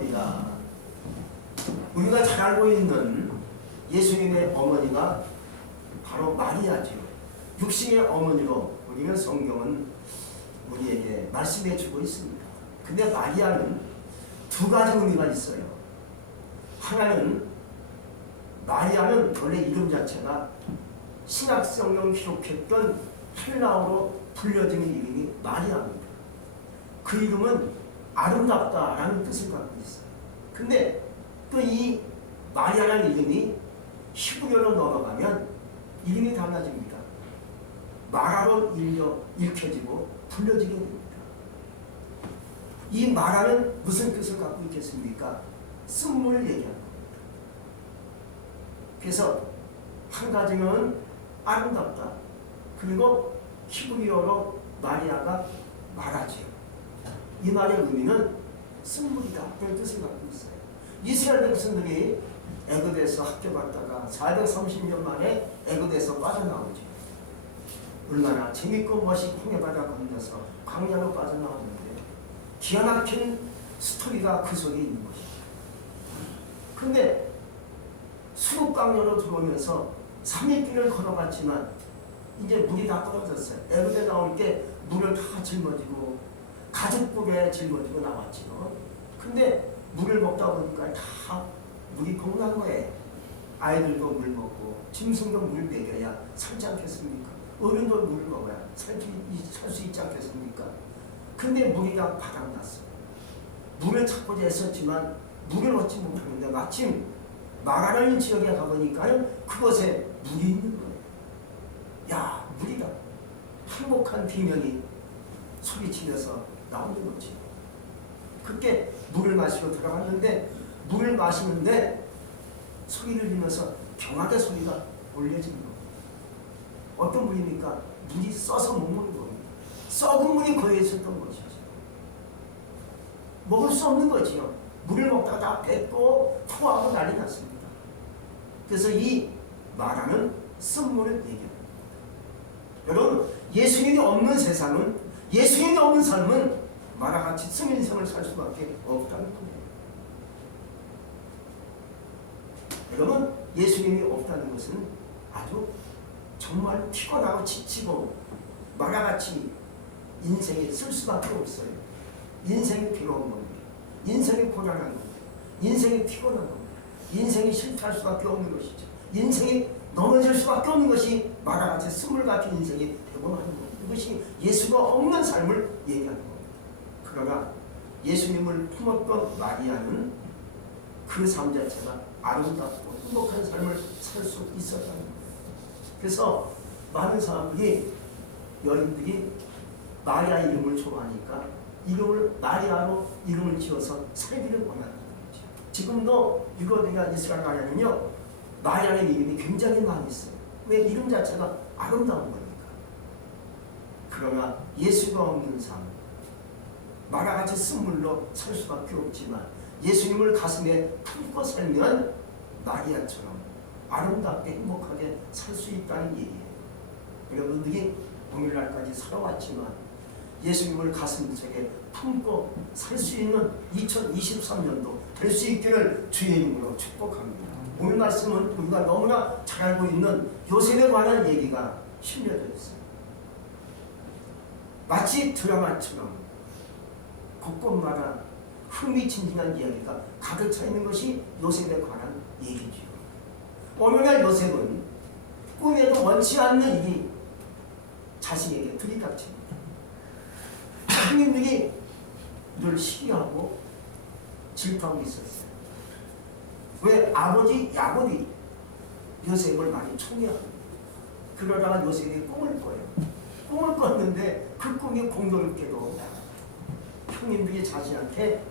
합니다. 우리가 잘 알고 있는 예수님의 어머니가 바로 마리아죠. 육신의 어머니로 우리는 성경은 우리에게 말씀해 주고 있습니다. 근데 마리아는 두 가지 의미가 있어요. 하나는 마리아는 원래 이름 자체가 신약성경 기록했던 헬라어로 불려지는 이름이 마리아입니다. 그 이름은 아름답다라는 뜻을 갖고 있어요. 근데 또 이 마리아라는 이름이 히브리어로 넘어가면 이름이 달라집니다. 마라로 읽혀지고 불려지게 됩니다. 이 마라는 무슨 뜻을 갖고 있겠습니까? 쓴물을 얘기하는 겁니다. 그래서 한 가지는 아름답다. 그리고 히브리어로 마리아가 마라지요. 이 말의 의미는 쓴물이다. 그런 뜻을 갖고 있어요. 이스라엘 백성들이 애굽에서 합격했다가 430년 만에 애굽에서 빠져나오죠. 얼마나 재밌고 멋있고 홍해바다 건너서 광야로 빠져나오는데 기가 막힌 스토리가 그 속에 있는 것이죠. 근데 수국강요로 들어오면서 3일길을 걸어갔지만 이제 물이 다 떨어졌어요. 애굽에 나올 때 물을 다 짊어지고 가죽불에 짊어지고 나왔죠. 근데 물을 먹다 보니까 다 물이 폭난 거예요. 아이들도 물 먹고 짐승도 물 먹여야 살지 않겠습니까? 어른도 물을 먹어야 살 수 있지 않겠습니까? 근데 물이 다 바닥났어요. 물을 찾고자 했었지만 물을 얻지 못하는데 마침 마라라는 지역에 가보니까 그곳에 물이 있는 거예요. 야, 물이다. 행복한 비명이 소리치면서 나오는 거지. 그때 물을 마시러 들어갔는데 물을 마시는데 소리를 지르면서 경악의 소리가 올려지는 겁니다. 어떤 물입니까? 물이 써서 못 먹는 겁니다. 썩은 물이 거기에 있었던 것이죠. 먹을 수 없는 거지요. 물을 먹다가 다 뱉고 토하고 난리 났습니다. 그래서 이 마라는 쓴물을 얘기합니다. 여러분, 예수님이 없는 세상은, 예수님이 없는 삶은 마라같이 쓴 인생을 살 수밖에 없다는 거예요. 여러분, 예수님이 없다는 것은 아주 정말 피곤하고 지치고 마라같이 인생에 쓸 수밖에 없어요. 인생이 괴로운 겁니다. 인생이 고단한 겁니다. 인생이 피곤한 겁니다. 인생이 실패할 수밖에 없는 것이죠. 인생이 넘어질 수밖에 없는 것이 마라같이 스물 같은 인생이 되고 하는 겁니다. 이것이 예수가 없는 삶을 얘기하는 겁니다. 그러나 예수님을 품었던 마리아는 그 삶 자체가 아름답고 행복한 삶을 살 수 있었다는 거예요. 그래서 많은 사람들이, 여인들이 마리아 이름을 좋아하니까 이름을 마리아로 이름을 지어서 살기를 원하는 거죠. 지금도 유대인과 이스라엘 나라는요, 마리아의 이름이 굉장히 많이 있어요. 왜? 이름 자체가 아름다운 거니까. 그러나 예수가 없는 삶, 마라같이 쓴물로 살 수밖에 없지만 예수님을 가슴에 품고 살면 마리아처럼 아름답게 행복하게 살 수 있다는 얘기예요. 여러분들이 오늘날까지 살아왔지만 예수님을 가슴속에 품고 살 수 있는 2023년도 될 수 있기를 주의 이름으로 축복합니다. 오늘 말씀은 우리가 너무나 잘 알고 있는 요셉에 관한 얘기가 실려져 있어요. 마치 드라마처럼 곳곳마다 흥미진진한 이야기가 가득 차 있는 것이 요셉에 관한 얘기죠. 어느 날 요셉은 꿈에도 원치 않는 일이 자신에게 들이닥칩니다. 형님들이 늘 시기하고 질투하고 있었어요. 왜? 아버지 야곱이 요셉을 많이 총애합니다. 그러다가 요셉이 꿈을 꿔요. 꿈을 꿨는데 그 꿈이 공교롭게도 형님들이 자신한테,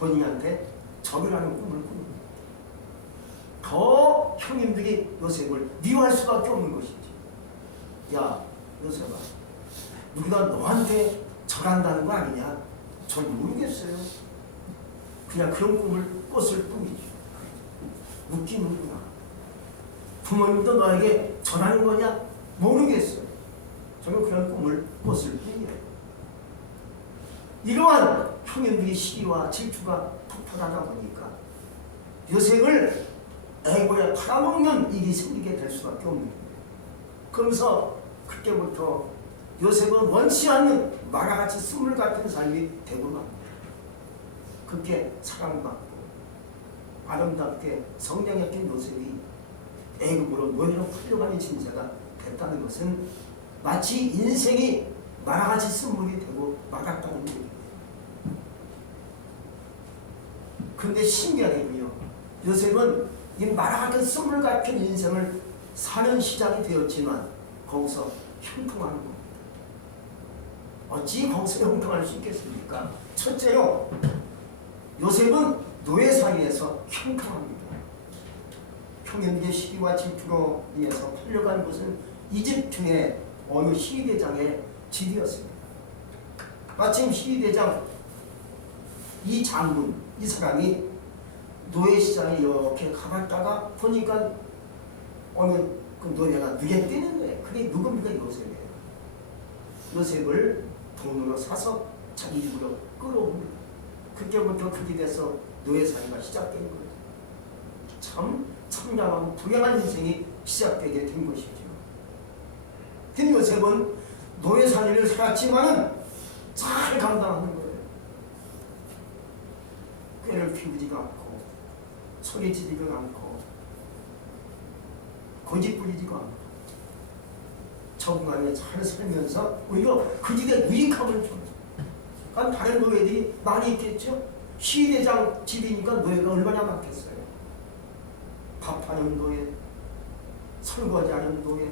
본인한테 적을 하는 꿈을 꿉니다. 더 형님들이 요셉을 미워할 수밖에 없는 것이지. 야, 요셉아, 우리가 너한테 절한다는 거 아니냐? 전 모르겠어요. 그냥 그런 꿈을 꿨을 뿐이죠. 웃기는구나. 부모님도 너에게 절하는 거냐? 모르겠어요. 저는 그런 꿈을 꿨을 뿐이에요. 이러한 형님들이 시기와 질투가 폭발하다 보니까 요셉을 애고에 팔아먹는 일이 생기게 될 수밖에 없는 거예요. 그러면서 그때부터 요셉은 원치 않는 마라같이 스물 같은 삶이 되고 맙니다. 그렇게 사랑받고 아름답게 성장했던 요셉이 애굽으로 노예로 풀려가는 진세가 됐다는 것은 마치 인생이 마라같이 스물이 되고 말았다는 얘기예요. 그런데 신기하게요, 요셉은 이 마라같은 스물 같은 인생을 사는 시작이 되었지만 거기서 형통하는 겁니다. 어찌 거기서 형통할 수 있겠습니까? 첫째로 요셉은 노예 사이에서 형통합니다. 형님들의 시기와 질투로 인해서 팔려간 곳은 이집트의 어느 시위대장의 집이었습니다. 마침 시위대장 이 장군, 이 사람이 노예 시장에 이렇게 가봤다가 보니까 어느 그 노예가 눈에 띄는 거예요. 그게 누굽니까? 요셉이에요. 요셉을 돈으로 사서 자기 집으로 끌어옵니다. 그때부터 그 집에서 노예 사이가 시작된 거예요. 참 참담하고 불행한 인생이 시작되게 된 것이죠. 근데 요셉은 노예 살이를 살았지만은 잘 감당하는 거예요. 꾀를 피우지도 않고 소리치지도 않고 고집 부리지도 않고 적응하며 잘 살면서 오히려 그 집에 유익함을 줘요. 그러니까 다른 노예들이 많이 있겠죠. 시대장 집이니까 노예가 얼마나 많겠어요. 밥하는 노예, 설거지 하는 노예,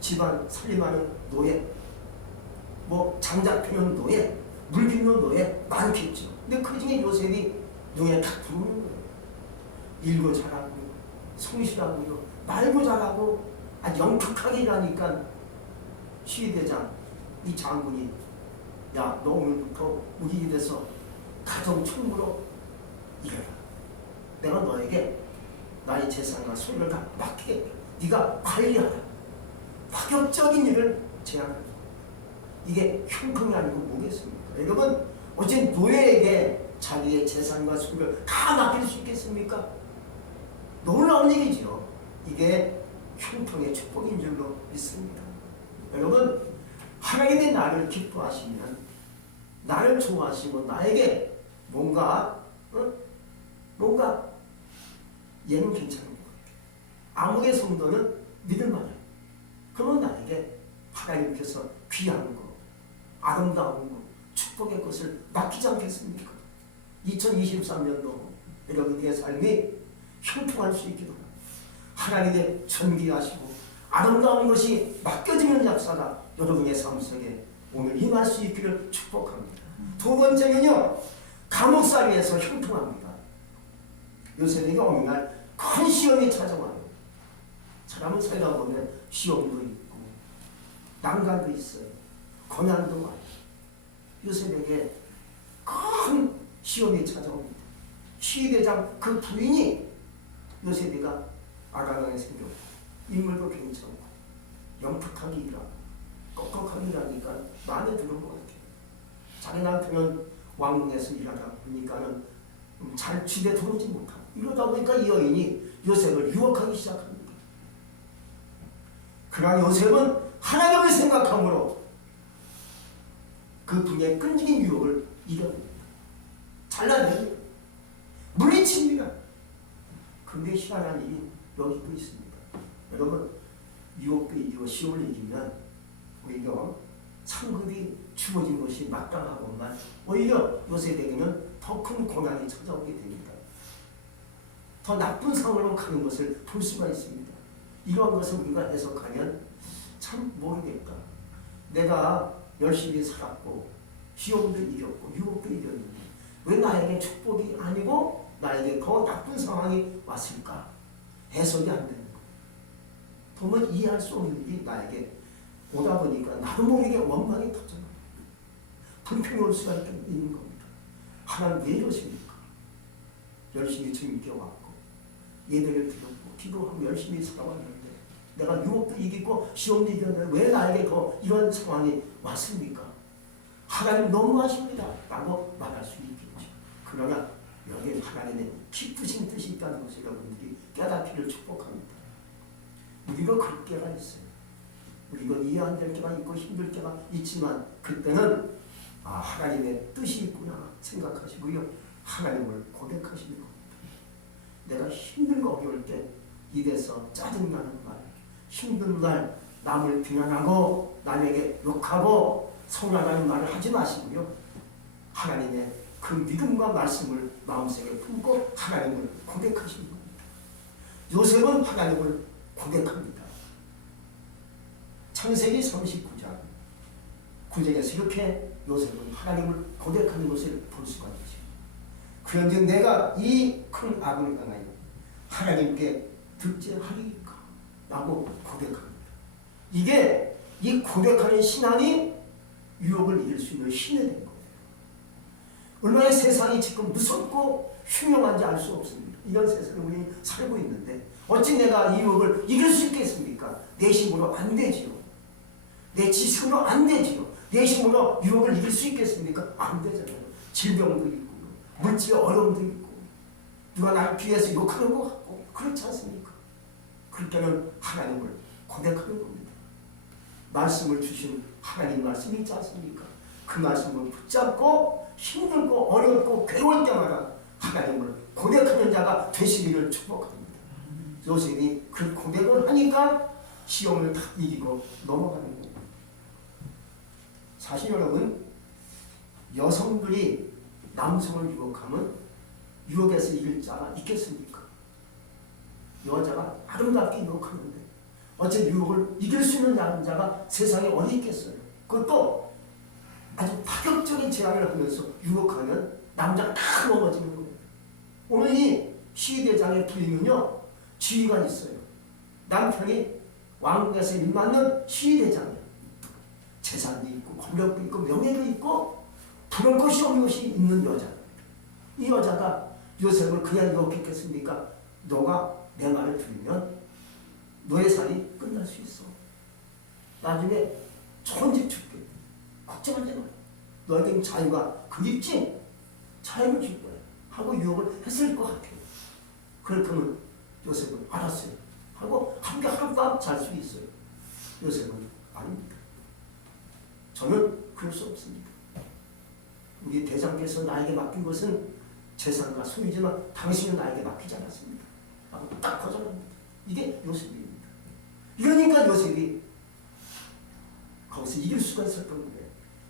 집안 살림하는 노예, 뭐 장작 피는 노예, 물 빚는 노예 많겠죠. 근데 그 중에 요셉이 노예 다 부르는 거예요. 일도 잘하고 성실하고요, 말도 잘하고 아주 영특하게 일하니까 시대장 이 장군이 야, 너 오늘부터 우리 집에서 가정 총무로 일해라. 내가 너에게 나의 재산과 소유를 다 맡기겠다. 네가 관리하라. 파격적인 일을 제안한다. 이게 형통이 아니고 뭐겠습니까? 여러분, 어째 노예에게 자기의 재산과 소유를 다 맡길 수 있겠습니까? 놀라운 얘기죠. 이게 형통의 축복인 줄로 믿습니다. 여러분, 하나님이 나를 기뻐하시면, 나를 좋아하시고 나에게 뭔가 얘는 괜찮은 것 같아요. 아무개 성도는 믿을만해요. 그러면 나에게 하나님께서 귀한 거, 아름다운 거, 축복의 것을 맡기지 않겠습니까? 2023년도 여러분의 삶이 형통할 수 있기도 합니다. 하나님의 존귀하시고 아름다운 것이 맡겨지는 역사가 여러분의 삶 속에 오늘 임할 수 있기를 축복합니다. 두 번째는요, 감옥살이에서 형통합니다. 요셉에게 어느 날 큰 시험이 찾아와요. 사람은 살다 보면 시험도 있고 난관도 있어요. 고난도 많아요. 요셉에게 큰 시험이 찾아옵니다. 시대장 그 부인이 요셉이가 아가당에 생겼고 인물도 괜찮고 영특하게 일하고 꺽꺽하게 일하니까 마음에 드는 것 같아요. 자기 남편은 왕궁에서 일하다 보니까는 잘 집에 들어오지 못하고 이러다 보니까 이 여인이 요셉을 유혹하기 시작합니다. 그러나 요셉은 하나님을 생각함으로 그 분의 끈질긴 유혹을 이겨냅니다. 잘라냅니다. 물리칩니다. 근데 희한한 일이 여기도 있습니다. 여러분, 유혹도 이기고 시험을 이기면 오히려 상급이 주어진 것이 마땅하고만 오히려 요셉에게는 더 큰 고난이 찾아오게 됩니다. 더 나쁜 상황으로 가는 것을 볼 수가 있습니다. 이러한 것을 우리가 해석하면 참 모르겠다. 내가 열심히 살았고 시험도 이겼고 유혹도 이겼는데 왜 나에게 축복이 아니고 나에게 더 나쁜 상황이 왔을까? 해석이 안 되는 거예요. 도무지 이해할 수 없는 일이 나에게 오다 보니까 나도 모르게 원망이 터져요. 불평이 올 수가 있는 겁니다. 하나님 왜 이러십니까? 열심히 주님께 왔고 예배를 드렸고 기도하고 열심히 살아왔는데 내가 유혹도 이기고 시험도 이겼는데 왜 나에게 더 이런 상황이 왔습니까? 하나님 너무하십니다 라고 말할 수 있겠죠. 그러나 여기에 하나님의 기쁘신 뜻이 있다는 것을 여러분들이 깨닫기를 축복합니다. 우리가 그럴 때가 있어요. 우리가 이해 안 될 때가 있고 힘들 때가 있지만 그때는 하나님의 뜻이 있구나 생각하시고요. 하나님을 고백하시는 겁니다. 내가 힘들고 어려울 때 입에서 짜증나는 말, 힘든 날 남을 비난하고 남에게 욕하고 서운하다는 말을 하지 마시고요. 하나님의 그 믿음과 말씀을 마음속에 품고 하나님을 고백하시는 겁니다. 요셉은 하나님을 고백합니다. 창세기 39장 9절에서 이렇게 요셉은 하나님을 고백하는 것을 볼 수가 있죠. 그런즉 내가 이 큰 악을 당하여 하나님께 득죄하리까 라고 고백합니다. 이게 이 고백하는 신앙이 유혹을 이길 수 있는 힘이 된 거예요. 얼마나 세상이 지금 무섭고 흉흉한지 알 수 없습니다. 이런 세상에 우리 살고 있는데 어찌 내가 이 유혹을 이길 수 있겠습니까? 내 힘으로 안 되지요. 내 지식으로 안 되지요. 내 힘으로 유혹을 이길 수 있겠습니까? 안 되잖아요. 질병도 있고 물질 어려움도 있고 누가 나를 피해서 욕하는 것 같고 그렇지 않습니까? 그럴 때는 하나님을 고백하는 겁니다. 말씀을 주신 하나님 말씀이 있지 않습니까? 그 말씀을 붙잡고 힘들고 어렵고 괴로울 때마다 하나님을 고백하는 자가 되시기를 축복합니다. 요셉이 그 고백을 하니까 시험을 다 이기고 넘어가는 겁니다. 사실 여러분, 여성들이 남성을 유혹하면 유혹에서 이길 자가 있겠습니까? 여자가 아름답게 유혹하는데 어째 유혹을 이길 수 있는 남자가 세상에 어디 있겠어요? 그것도 아주 파격적인 제안을 하면서 유혹하면 남자가 다 넘어지는 거예요. 오늘 이 시위대장의 부인은요, 지위가 있어요. 남편이 왕국에서 일맞는 시위대장이에요. 재산도 있고 권력도 있고 명예도 있고 부러울 것이 없는 것이 있는 여자입니다. 이 여자가 요셉을 그냥 유혹했겠습니까? 너가 내 말을 들으면 너의 살이 끝날 수 있어. 나중에 좋은 집 줄게. 걱정하지 마. 너에겐 자유가 그 있지? 자유를 줄 거야. 하고 유혹을 했을 것 같아요. 그렇다면 요셉은 알았어요. 하고 함께 하룻밤 잘 수 있어요. 요셉은 아닙니다. 저는 그럴 수 없습니다. 우리 대장께서 나에게 맡긴 것은 재산과 소유지만 당신은 나에게 맡기지 않았습니다. 하고 딱 거절합니다. 이게 요셉입니다. 이러니까 요셉이 거기서 이길 수가 있었던 거예요.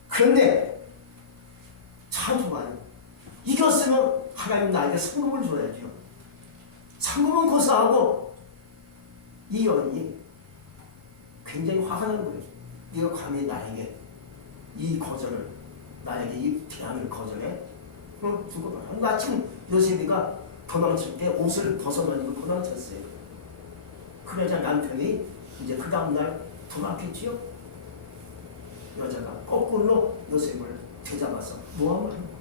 그런데 참 좋아요. 이겼으면 하나님 나에게 상금을 줘야죠. 상금은 고사하고 이 여인이 굉장히 화가 난 거예요. 네가 감히 나에게 이 거절을, 나에게 이 대항을 거절해? 죽어봐. 마침 요셉이가 도망칠 때 옷을 벗어던지고 도망쳤어요. 그러자 남편이 이제 그 다음날 도망했지요. 여자가 거꾸로 요셉을 되잡아서 모함을 하는 겁니다.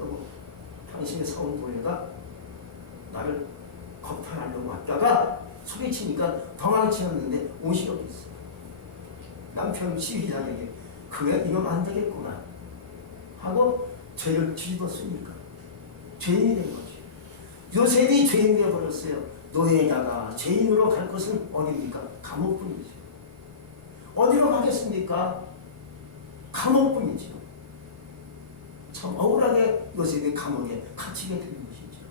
여보, 당신의 사온 노예가 나를 겁탈하려고 왔다가 소리치니까 도망치었는데 옷이 여기 있어. 남편 시위장에게 그래 이러면 안 되겠구나 하고 죄를 뒤집었으니까 죄인이 된 거죠. 요셉이 죄인 되어버렸어요. 노예자가 죄인으로 갈 것은 어디입니까? 감옥뿐이죠. 어디로 가겠습니까? 감옥뿐이죠. 참 억울하게 요셉이 감옥에 갇히게 되는 것이죠.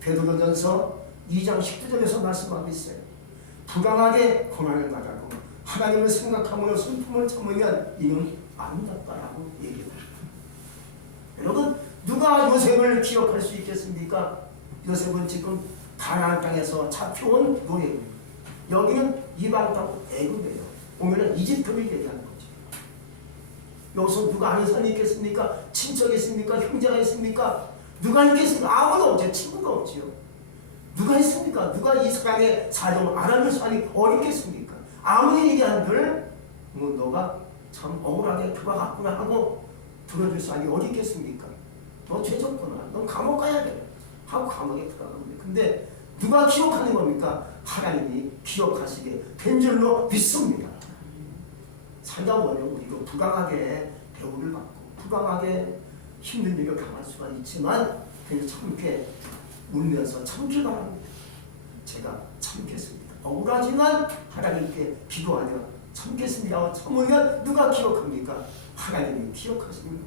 베드로전서 2장 19절에서 말씀하고 있어요. 불안하게 고난을 받아도 하나님을 생각함으로 슬픔을 참으면 이는 아름답다라고 얘기합니다. 여러분, 누가 요셉을 기억할 수 있겠습니까? 요셉은 지금 가나안 땅에서 잡혀온 노예입니다. 여기는 이방 땅 애굽이에요. 오면은 이집트를 얘기하는 거죠. 여기서 누가 아는 사람이 있겠습니까? 친척이 있습니까? 형제가 있습니까? 누가 있겠습니까? 아무도 없죠. 친구가 없지요. 누가 있습니까? 누가 이 사람의 사정을 알아볼 사람이 어딨겠습니까? 아무리 얘기한들 너가 참 억울하게 들어갔구나 하고 들어줄 사람이 어디 있겠습니까? 너 죄졌구나. 넌 감옥 가야 돼. 하고 감옥에 들어갑니다. 근데 누가 기억하는 겁니까? 하나님이 기억하시게 된 줄로 믿습니다. 살다 보면 우리도 불안하게 대우를 받고 부당하게 힘든 일을 당할 수가 있지만 그냥 참게 울면서 참기 바랍니다. 제가 참겠습니다. 억울하지만 하나님께 기도하며 참겠습니다. 참으면 누가 기억합니까? 하나님이 기억하십니다.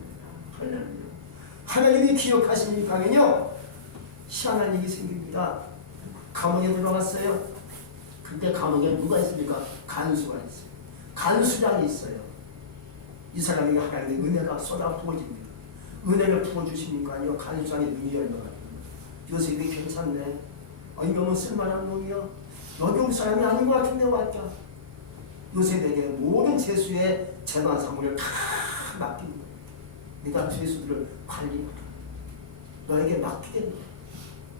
하나님이 기억하시니까요 희한한 일이 생깁니다. 감옥에 들어갔어요. 근데 감옥에 누가 있습니까? 간수가 있어요. 간수장이 있어요. 이 사람에게 하나님의 은혜가 쏟아 부어집니다. 은혜를 부어주시니까요 간수장의 눈이 열려가지고 요셉이 괜찮네. 아니 너무 쓸만한 놈이요. 여겨울 사람이 아닌 것 같은데 왔자. 요셉에게 모든 죄수의 재반 사무를 다 맡깁니다. 네가 죄수들을 관리하라. 너에게 맡기겠노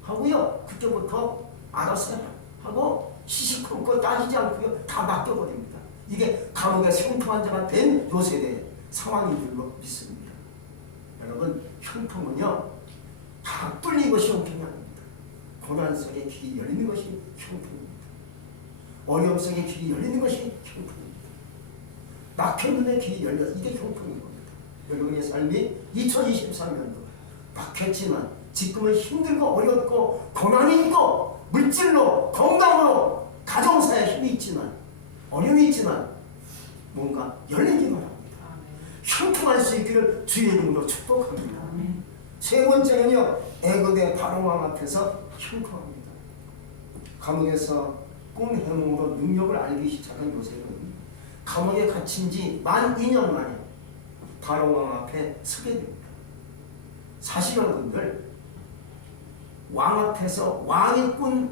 하고요. 그때부터 알아서 해라 하고 시시콜콜 따지지 않고요. 다 맡겨버립니다. 이게 감옥에 형통한 자가 된 요셉의 상황인 줄로 믿습니다. 여러분 형통은요. 다 뚫린 것이 형통이 아닙니다. 고난 속에 길이 열리는 것이 형통입니다. 어려움 속에 길이 열리는 것이 형통입니다. 막혔는데 길이 열려서 이게 형통인 겁니다. 여러분의 삶이 2023년도 막혔지만 지금은 힘들고 어렵고 고난이 있고 물질로 건강으로 가정사에 힘이 있지만 어려움이 있지만 뭔가 열리기 바랍니다. 형통할 수 있기를 주의 이름으로 축복합니다. 세 번째는요. 애굽의 바로왕 앞에서 형통합니다. 감옥에서 꿈 해몽으로 능력을 알기 시작한 요셉은 감옥에 갇힌 지 만 2년 만에 바로왕 앞에 서게 됩니다. 사실 여러분들 왕 앞에서 왕이 꾼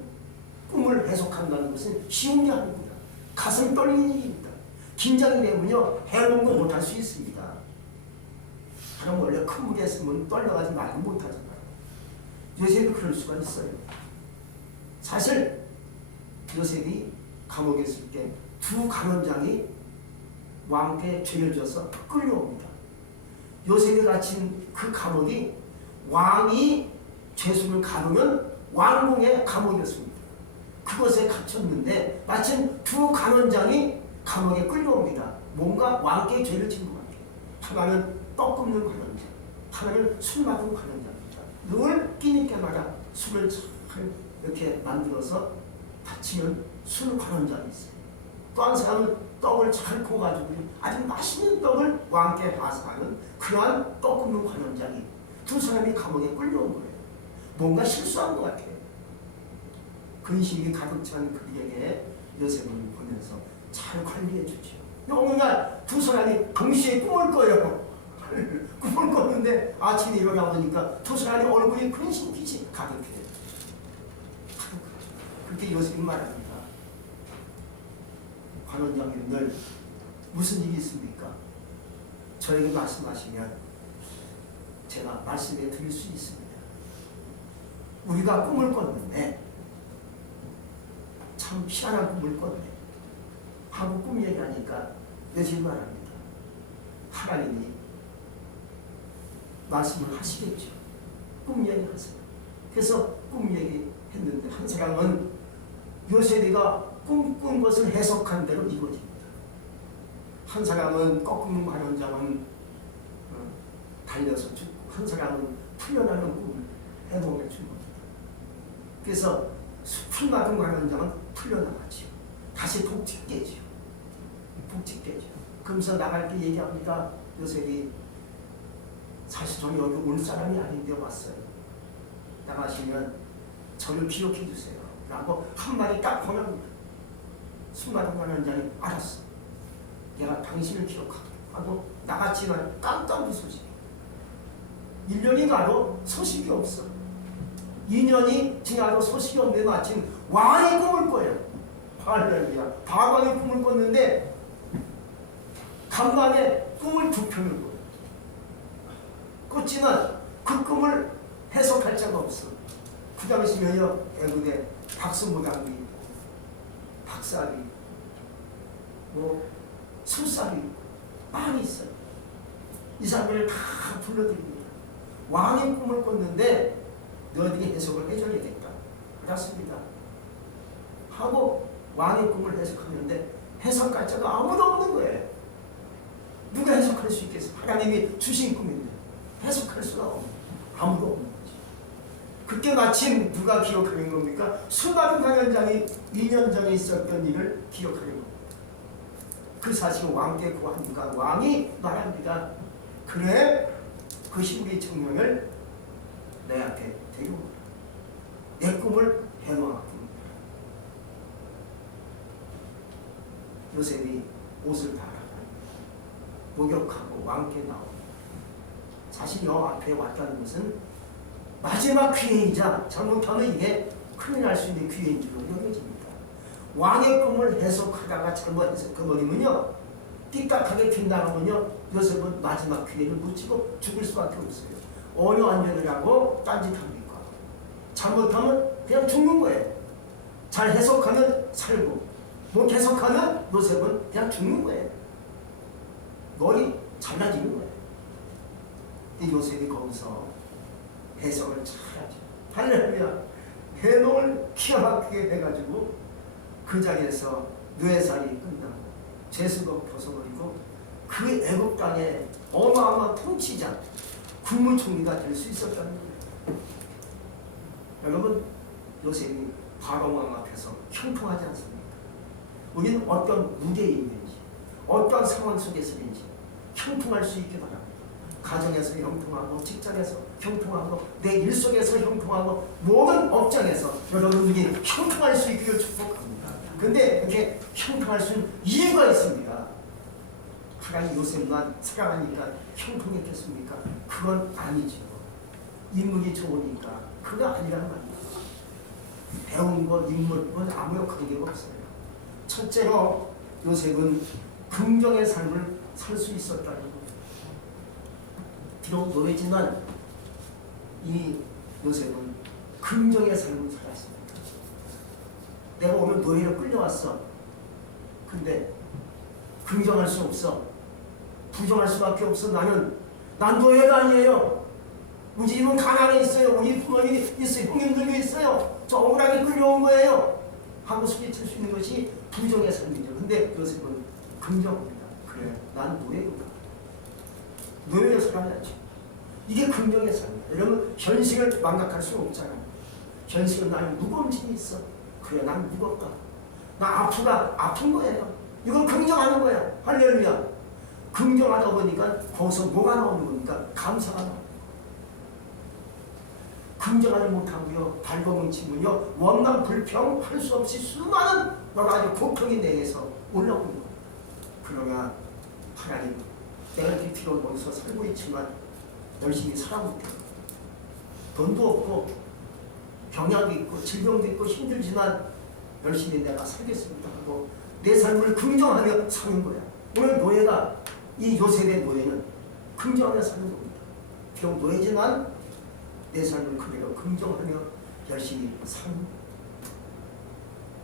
꿈을 해석한다는 것은 쉬운 게 아닙니다. 가슴 떨리는 일입니다. 긴장이 되면요 해몽도 못할 수 있습니다. 사람 원래 큰 무리에 있으면 떨려가지고 말도 못하잖아요. 요셉이 그럴 수가 있어요. 사실 요셉이 감옥에 있을 때 두 간원장이 왕께 죄를 져서 끌려옵니다. 요셉이 갇힌 그 감옥이 왕이 죄수를 가두면 왕궁의 감옥이었습니다. 그곳에 갇혔는데 마침 두 간원장이 감옥에 끌려옵니다. 뭔가 왕께 죄를 진 것 같아요. 하나는 떡 굽는 관원장, 하나는 술 마시는 관원장입니다. 늘 끼니 때마다 술을 잘 이렇게 만들어서 다치면 술 관원장이 있어요. 또 한 사람은 떡을 잘 구워가지고 아주 맛있는 떡을 왕께 하사하는 그러한 떡 굽는 관원장이 두 사람이 감옥에 끌려온 거예요. 뭔가 실수한 것 같아요. 근심이 가득 찬 그에게 요셉을 보면서 잘 관리해 주죠. 어느 날 두 사람이 동시에 꿈을 꿔요. 꿈을 꿨는데 아침에 일어나 보니까 두 사람이 얼굴이 근심빛이 가득해요. 그렇게 요셉이 말합니다. 관원장님들 무슨 일이 있습니까? 저에게 말씀하시면 제가 말씀해 드릴 수 있습니다. 우리가 꿈을 꿨는데 참 희한한 꿈을 꿨네 하고 꿈 얘기하니까 요셉이 말합니다. 하나님이 말씀을 하시겠죠. 꿈 얘기하세요. 그래서 꿈 얘기했는데 한 사람은 요셉이가 꿈꾼 것을 해석한 대로 이루어집니다. 한 사람은 거꾸로 관원장은 달려서 죽고 한 사람은 풀려나는 꿈을 해몽해 준 겁니다. 그래서 풀 맞은 관원장은 풀려나가죠. 다시 복직 깨죠. 복직 깨죠. 그러면서 나갈 때 얘기합니다. 요셉이 사실 저는 여기 올 사람이 아닌데 왔어요. 나가시면 저를 기억해 주세요. 라고 한마디 딱 권합니다. 수많은 관원장이 알았어. 내가 당신을 기억하고 나갔지만 깜짝 무소식. 1년이 가도 소식이 없어. 2년이 지나도 소식이 없는데 마침 왕의 꿈을 꿔요. 할렐루야. 바방의 꿈을 꿨는데 간밤에 꿈을 두 편을 꿔요. 꿨지만 그 꿈을 해석할 자가 없어. 그 당시면요 애국에 박수무당이 박사리 술사리 많이 있어요. 이 사람을 다 불러드립니다. 왕의 꿈을 꿨는데 너희들이 해석을 해줘야겠다. 그렇습니다. 하고 왕의 꿈을 해석하는데 해석할 자가 아무도 없는 거예요. 누가 해석할 수 있겠어? 하나님이 주신 꿈인데 해석할 수가 없는, 아무도 없는 거지. 그때 마침 누가 기록하는 겁니까? 수많은 관원장이 2년 전에 있었던 일을 기록하는 겁니다. 그 사실을 왕께 고하니까 왕이 말합니다. 그래, 그 시부리 청년을 내 앞에 데려오라. 내 꿈을 해놓았군. 요셉이 옷을 갈아입고 목욕하고 왕께 나오고, 사실 여 앞에 왔다는 것은 마지막 기회이자 잘못하면 이게 큰일 날 수 있는 기회인 줄로 여겨집니다. 왕의 꿈을 해석하다가 잘못 해석해버리면요, 띠딱하게 빈당하면요, 요셉은 마지막 기회를 놓치고 죽을 수밖에 없어요. 어느 안전을 하고 딴짓합니까? 잘못하면 그냥 죽는 거예요. 잘 해석하면 살고, 못 해석하면 요셉은 그냥 죽는 거예요. 머리 잘라지는 거예요. 이 요셉이 거기서 해석을 잘하죠. 할렐루야. 해석을 기가 막히게 해가지고 그 자리에서 뇌살이 끝나고 죄수복 벗어버리고 그 애국 땅의 어마어마한 통치자, 국무총리가 될 수 있었다는 거예요. 여러분, 요셉이 바로왕 앞에서 형통하지 않습니까? 우리는 어떤 무대에 있는지, 어떤 상황 속에서 있는지 형통할 수 있게 바랍니다. 가정에서 형통하고, 직장에서 형통하고, 내 일 속에서 형통하고, 모든 업장에서 여러분들이 형통할 수 있기를 축복합니다. 근데 이렇게 형통할 수 있는 이유가 있습니다. 하나님 요셉만 사랑하니까 형통했겠습니까? 그건 아니죠. 인물이 좋으니까 그거 아니란 말이에요. 배운 것, 인물은 아무 관계가 없어요. 첫째로 요셉은 긍정의 삶을 살 수 있었다는 것. 비록 노예지만 이 요셉은 긍정의 삶을 살았습니다. 내가 오늘 노예로 끌려왔어. 근데 긍정할 수 없어. 부정할 수밖에 없어. 난 노예가 아니에요. 우리 집은 가난에 있어요. 우리 부모님이 있어요. 형님들도 있어요. 저 억울하게 끌려온 거예요. 하고 소리칠 수 있는 것이 부정의 삶이죠. 근데 요셉은 긍정입니다. 그래, 난 노예구나. 노예로 살아야지. 이게 긍정의 삶이에요. 여러분, 현실을 망각할 수는 없잖아요. 현실은 나는 무거운 짐이 있어. 그래, 난 무겁다. 나 아프다. 아픈 거예요. 이걸 긍정하는 거야. 할렐루야. 긍정하다 보니까 거기서 뭐가 나오는 겁니까? 감사가 나옵니다. 긍정하지 못하고요, 발버둥치면요, 원망 불평 할 수 없이 수많은 여러 가지 고통이 내게서 올라오는 겁니다. 그러나 하나님, 내가 이렇게 뒤로 거기서 살고 있지만 열심히 살아볼게요. 돈도 없고 병약도 있고 질병도 있고 힘들지만 열심히 내가 살겠습니다 하고 내 삶을 긍정하며 사는 거야. 오늘 노예가, 이 요셉의 노예는 긍정하며 사는 겁니다. 비록 노예지만 내 삶을 그대로 긍정하며 열심히 사는 거야.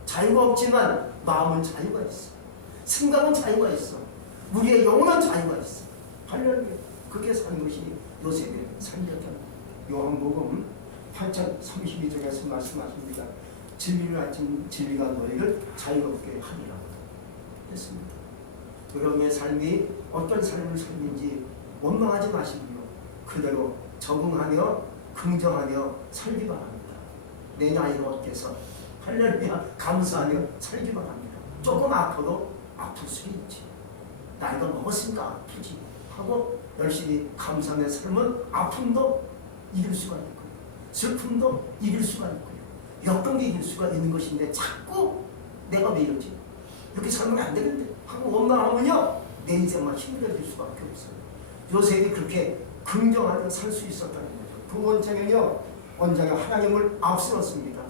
자유가 없지만 마음은 자유가 있어. 생각은 자유가 있어. 우리의 영혼은 자유가 있어. 할렐루야. 그렇게 사는 것이 요셉의 삶이었다. 요한복음 8장 32절에서 말씀하십니다. 진리를 알지는 진리가 너희를 자유롭게 하리라고 했습니다. 여러분의 삶이 어떤 삶을 살는지 원망하지 마시고요, 그대로 적응하며 긍정하며 살기 바랍니다. 내 나이가 어때서 할렐루야 감사하며 살기 바랍니다. 조금 아파도 아플 수 있지. 나이가 먹었으니까 아프지 하고 열심히 감사하며 살면 아픔도 이길 수가 있고요, 슬픔도 이길 수가 있고요, 역경도 이길 수가 있는 것인데 자꾸 내가 왜 이러지? 이렇게 살면 안 되는데 하고 원망하면요, 내 인생만 힘들어질 수밖에 없어요. 요셉이 그렇게 긍정하며 살 수 있었다는 거죠. 두 번째는요, 원장에 하나님을 앞세웠습니다.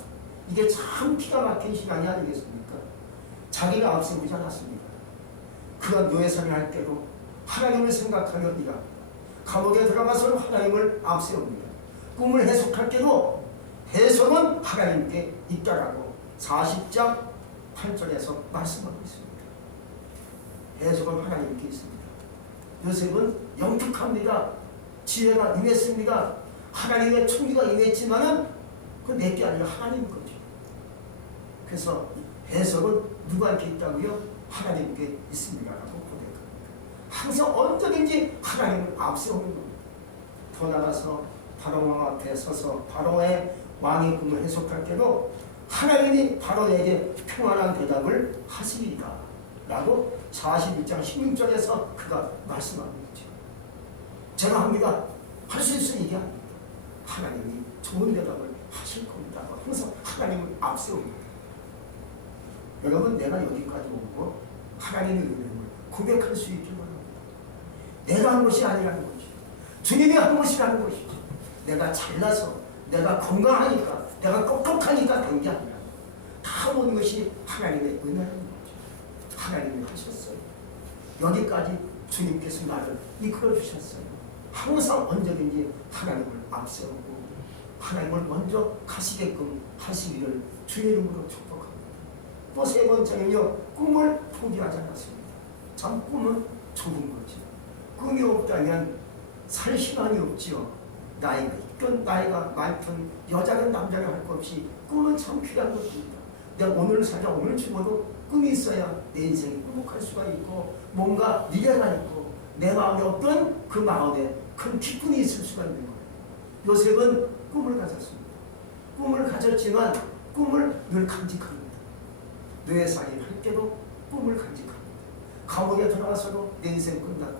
이게 참 기가 막힌 시간이 아니겠습니까? 자기가 앞세우지 않았습니다. 그가 노예살을 할 때도 하나님을 생각하며 일하, 감옥에 들어가서 하나님을 앞세웁니다. 꿈을 해석할 때도 해석은 하나님께 있다라고 40장 8절에서 말씀하고 있습니다. 해석은 하나님께 있습니다. 요셉은 영특합니다. 지혜가 임했습니다. 하나님의 총기가 임했지만은 그 내게 아니라 하나님 거죠. 그래서 해석은 누구한테 있다고요? 하나님께 있습니다라고 고백합니다. 항상 언제든지 하나님을 앞세우는 겁니다. 더 나가서 바로왕 앞에 서서 바로의 왕의 꿈을 해석할 때도 하나님이 바로에게 평안한 대답을 하시리라 라고 41장 16절에서 그가 말씀합니다. 제가 합니다. 할 수 있을 일이 아닙니다. 하나님이 좋은 대답을 하실 겁니다. 항상 하나님을 앞세웁니다. 여러분, 내가 여기까지 오고 하나님의 은혜를 고백할 수 있기 바랍니다. 내가 한 것이 아니라는 것이죠. 주님이 한 것이라는 것이죠. 내가 잘나서, 내가 건강하니까, 내가 똑똑하니까 된 게 아니라 다 모든 것이 하나님의 은혜라는 거죠. 하나님이 하셨어요. 여기까지 주님께서 나를 이끌어 주셨어요. 항상 언제든지 하나님을 앞세우고 하나님을 먼저 가시게끔 하시기를 주의 이름으로 축복합니다. 또 세 번째는요, 꿈을 포기하지 않았습니다. 참 꿈은 좋은 거죠. 꿈이 없다면 살 시간이 없지요. 나이가 있든 나이가 많든 여자든 남자든 할 것 없이 꿈은 참 귀한 것입니다. 내가 오늘 살자 오늘 죽어도 꿈이 있어야 내 인생이 행복할 수가 있고 뭔가 미래가 있고 내 마음에 어떤 그 마음에 큰 기쁨이 있을 수가 있는 거예요. 요셉은 꿈을 가졌습니다. 꿈을 가졌지만 꿈을 늘 간직합니다. 뇌살인 할 때도 꿈을 간직합니다. 감옥에 들어가서도 내 인생 끝났다.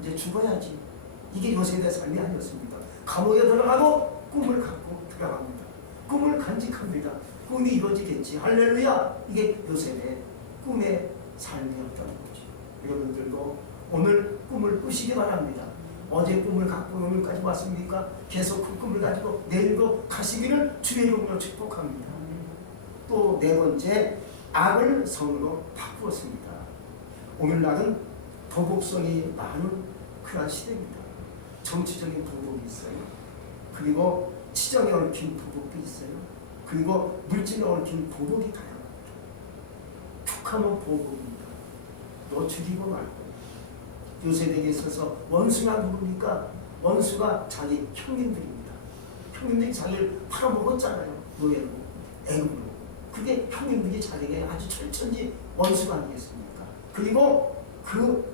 이제 죽어야지. 이게 요셉의 삶이 아니었습니다. 감옥에 들어가도 꿈을 갖고 들어갑니다. 꿈을 간직합니다. 꿈이 이루어지겠지. 할렐루야. 이게 요셉의 꿈의 삶이었다는 거죠. 여러분들도 오늘 꿈을 꾸시기 바랍니다. 어제 꿈을 갖고 오늘까지 왔습니까? 계속 그 꿈을 가지고 내일도 가시기를 주의 이름으로 축복합니다. 또 네 번째, 악을 성으로 바꾸었습니다. 오늘날은 보복성이 많은 그런 시대입니다. 정치적인 보복이 있어요. 그리고 치정에 얽힌 보복도 있어요. 그리고 물질에 얽힌 보복이 다양합니다. 툭하면 보복입니다. 너 죽이고 말고. 요셉에게 있어서 원수가 누굽니까? 원수가 자기 형님들입니다. 형님들이 자기를 팔아먹었잖아요. 노예로, 애굽으로. 그게 형님들이 자기에게 아주 철천지 원수가 아니겠습니까? 그리고 그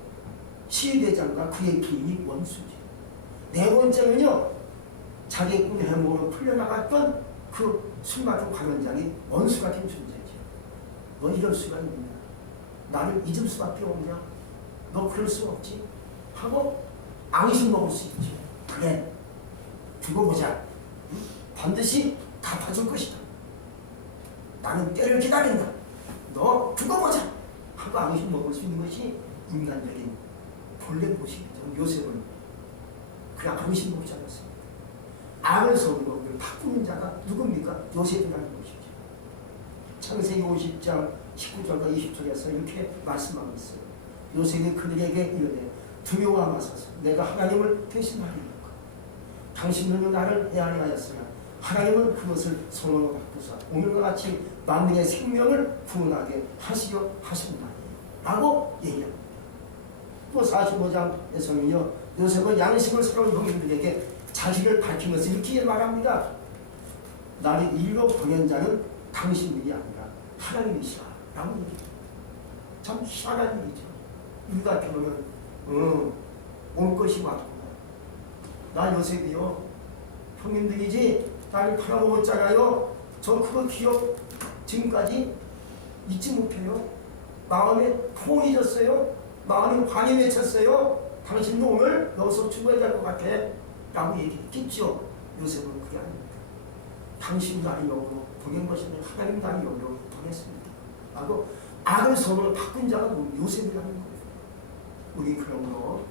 시위대장과 그의 부인이 원수지. 네 번째는요, 자기의 꿈의 해몽으로 풀려나갔던 그 술마통 관원장이 원수 같은 존재죠. 너 이럴 수가 있느냐? 나를 잊을 수밖에 없냐? 너 그럴 수 없지? 하고 앙심 먹을 수 있지. 그래, 두고 보자. 반드시 갚아줄 것이다. 나는 때를 기다린다. 너 두고 보자. 하고 앙심 먹을 수 있는 것이 인간적인 본래 모습이죠. 요셉은 그냥 앙심 먹지 않았습니다. 악을 성으로 바꾸는 자가 누굽니까? 요셉이라는 것이죠. 창세기 50장 19절과 20절에서 이렇게 말씀하고 있어요. 요셉이 그들에게 이르되 두려워 마소서. 내가 하나님을 대신하리로까. 당신들은 나를 해하리하였으나 하나님은 그것을 성으로 바꾸사 오늘과 같이 만민의 생명을 구원하게 하시려 하셨나니 라고 얘기합니다. 또 45장에서는요, 요셉은 양식을 사온 형님들에게 자신을 밝히면서 이렇게 말합니다. 나를 일로 보낸 자는 당신들이 아니라 하나님이시라 라고 얘기합니다. 참 희한한 일이죠. 우리 같으면 올 것이 왔구나. 나 요셉이요, 형님들이지 나를 팔아먹었잖아요. 저 그거 기억 지금까지 잊지 못해요. 마음에 포옹이 졌어요. 마음에 환히 맺혔어요. 당신도 오늘 여기서 죽어야 될 것 같아 라고 얘기했겠죠. 요셉은 그게 아닙니다. 당신 나를 여기로 보낸 것이니 하나님 나를 여기로 보냈습니다 라고 악을 선으로 바꾼 자가 요셉이라는 거예요. 우리 그러므로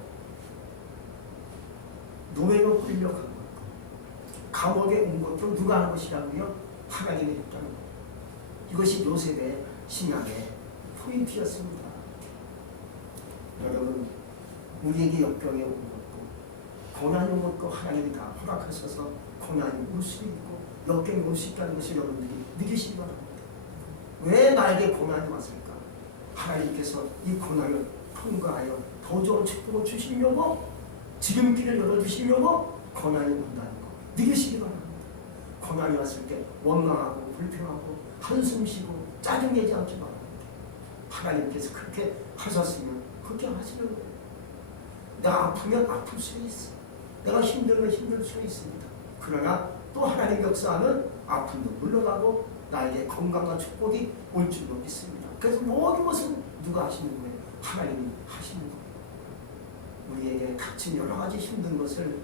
노예로 끌려간 것, 감옥에 온 것도 누가 한 것이라고요? 하나님이 했다는 거예요. 이것이 요셉의 신앙의 포인트였습니다. 여러분, 우리에게 역경에 온 것도 고난이 온 것도 하나님이 다 허락하셔서 고난이 올 수 있고 역경이 올 수 있다는 것을 여러분들이 느끼시기 바랍니다. 왜 나에게 고난이 왔을까? 하나님께서 이 고난을 통과하여 더 좋은 축복을 주시려고, 지름길을 열어주시려고 고난이 온다는 거 느끼시기 바랍니다. 고난이 왔을 때 원망하고 불평하고 한숨 쉬고 짜증내지 않기 바랍니다. 하나님께서 그렇게 하셨으면 그렇게 하시는 거예요. 내가 아프면 아플 수 있어. 내가 힘들면 힘들 수 있습니다. 그러나 또 하나님 역사는 아픔도 물러가고 나에게 건강과 축복이 올 줄로 믿습니다. 그래서 모든 것은 누가 하시는 거예요? 하나님이 하시는 거예요. 우리에게 닥친 여러 가지 힘든 것을,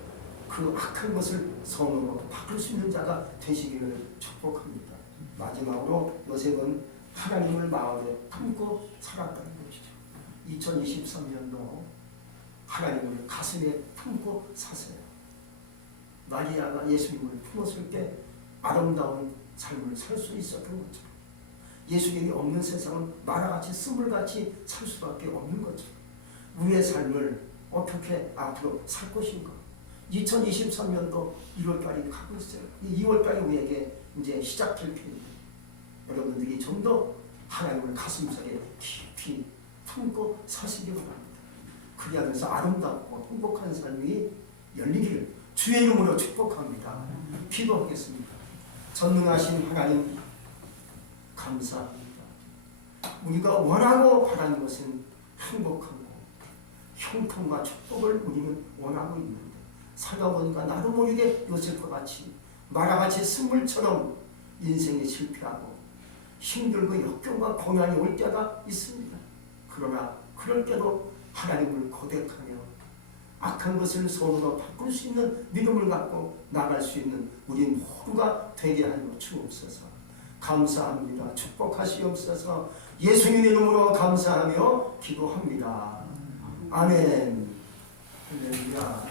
그 악한 것을 선으로 바꿀 수 있는 자가 되시기를 축복합니다. 마지막으로 요셉은 하나님을 마음에 품고 살았다는 것이죠. 2023년도 하나님을 가슴에 품고 사세요. 마리아가 예수님을 품었을 때 아름다운 삶을 살 수 있었던 것처럼, 예수님이 없는 세상은 나라같이 스물같이 살 수밖에 없는 것처럼 우리의 삶을 어떻게 앞으로 살 것인가. 2023년도 1월달이 가고 있어요. 이 2월달이 우리에게 이제 시작될 텐데 여러분들이 좀 더 하나님을 가슴속에 깊이 품고 사시기 바랍니다. 그리 하면서 아름답고 행복한 삶이 열리기를 주의 이름으로 축복합니다. 기도하겠습니다. 전능하신 하나님 감사합니다. 우리가 원하고 바라는 것은 행복하고 형통과 축복을 우리는 원하고 있는데 살다 보니까 나도 모르게 요셉과 같이 마라같이 쓴물처럼 인생에 실패하고 힘들고 역경과 고난이 올 때가 있습니다. 그러나 그럴 때도 하나님을 고백하며 악한 것을 선으로 바꿀 수 있는 믿음을 갖고 나갈 수 있는 우리 모두가 되게 하여 주옵소서. 감사합니다. 축복하시옵소서. 예수님 이름으로 감사하며 기도합니다. 아멘. 할렐루야.